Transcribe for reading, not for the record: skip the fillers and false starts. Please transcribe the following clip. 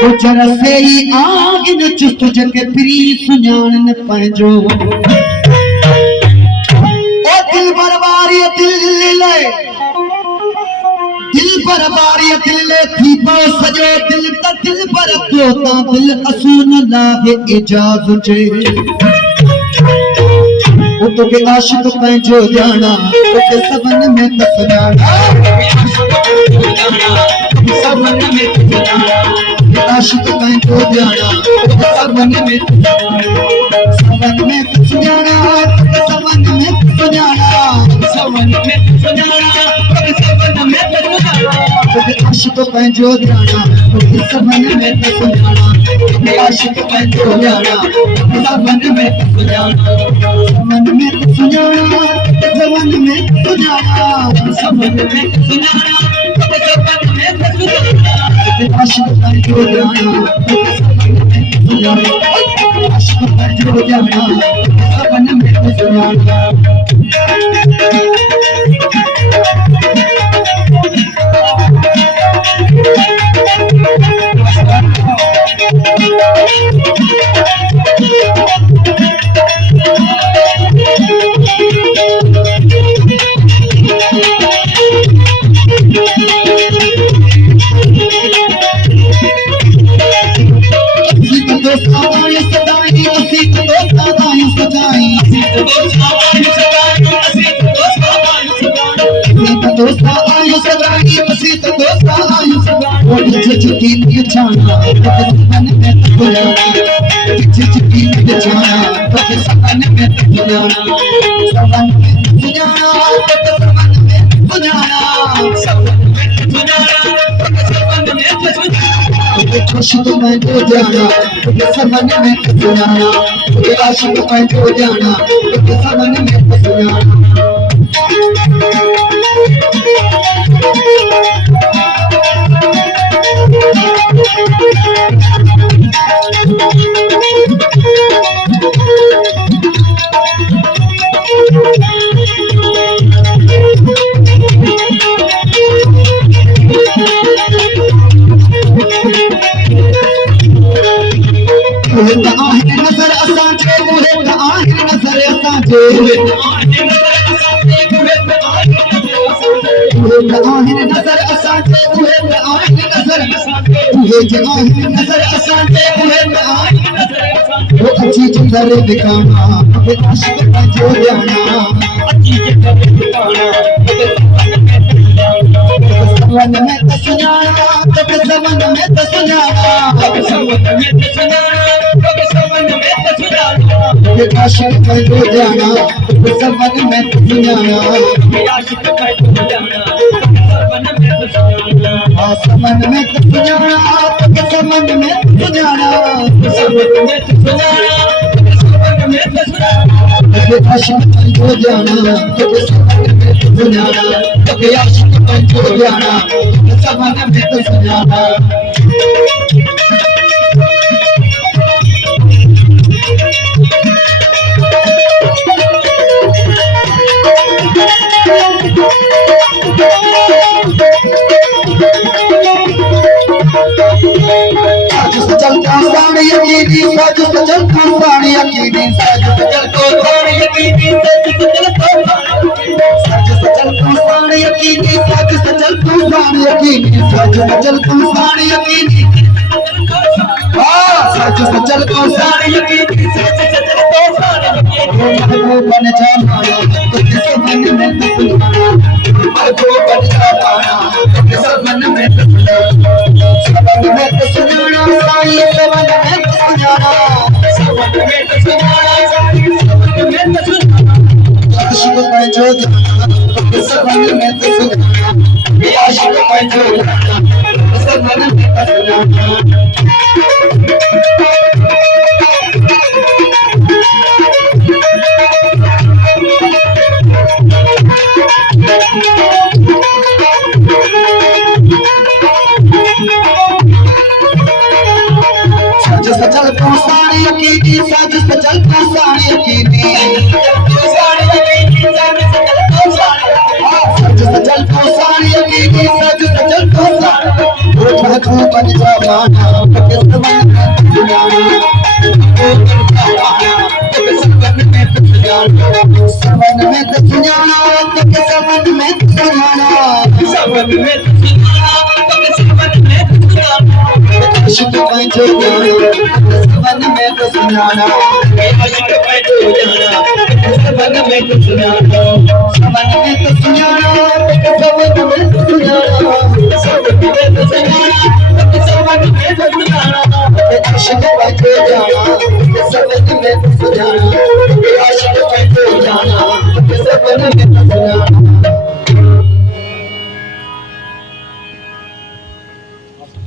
गुजर से ही आगिन चुस्त जंगे प्री सुजान पंजो ओ दिल बरबारी दिल बरबारी दिल ले थी पो सजो दिल ता दिल पर तोता दिल असून लागे इजाजत चे ओ तो के आशिक पंजो जाना तो के सबन में तसजाना सबन में तसजाना आशिक पंजो जाना तो सबन में सबन में तसजाना सबन में तसजाना सबन में तसजाना सबन में तसजाना आशिक पंजो जाना तो सबन में तसजाना आशिक पंजो जाना सबन में तसजाना सबन में तसजाना सबन में तसजाना सबन में तसजाना सबन में तसजाना आशिक पंजो जाना सबन में तसजाना आशिक पंजो जाना सबन में तसजाना दोस्ता आयु सगाई मसीत दोस्ता आयु सगाई वो चिचकी ने जाना सबन में तसजाना चिचकी ने जाना तो सबन में तसजाना सबन में तसजाना सबन में तसजाना सबन में तसजाना सबन में तसजाना खुश तो मैं तो जाना सबन में तसजाना आशिक मैं तो जाना सबन में तसजाना नजर असांजे मुहे आहिर नजर असांजे आहिर नजर असांजे मुहे आहिर नजर तुझे आहिर नजर असांजे मुहे आहिर नजर वो अच्छी जिंदर दिखाना अब आशिक पंजो जाना अच्छी जिंदर दिखाना सबन में तसजाना कब सबन में तसजाना कब सबन में तसजाना आशिक पंजो जाना सबन में तसजाना आशिक पंजो जाना सबन में तसजाना सबन में तसजाना सबन में तसजाना सबन में तसजाना सबन में तसजाना आशिक पंजो जाना सबन में तसजाना आशिक पंजो जाना सबन में तसजाना साज सजल कुर्बानी यकीनी साज सजल कुर्बानी यकीनी साज सजल कुर्बानी यकीनी साज सजल कुर्बानी यकीनी साज सजल कुर्बानी यकीनी साज सजल कुर्बानी यकीनी साज सजल कुर्बानी यकीनी बन जाना सबन में तसजाना बन जाना सबन में तसजाना सबन में तसजाना साई सबन में तसजाना सबन में तसजाना साई सबन में तसजाना आशिक पंजो जाना सबन में तसजाना आशिक पंजो जाना सबन में तसजाना सजल पुसारी यकीनी साज सजल पुसारी यकीनी सजल पुसारी यकीनी साज सजल पुसारी वो बन जाना सबन में सुनाना सबन में सुनाना आशिक बैठो जाना सबन में सुनाना आशिक बैठो जाना सबन में सुनाना सबन में सुनाना सबन में सुनाना सबन में सुनाना सबन में सुनाना आशिक बैठो जाना सबन में सुनाना आशिक बैठो जाना सबन में सुनाना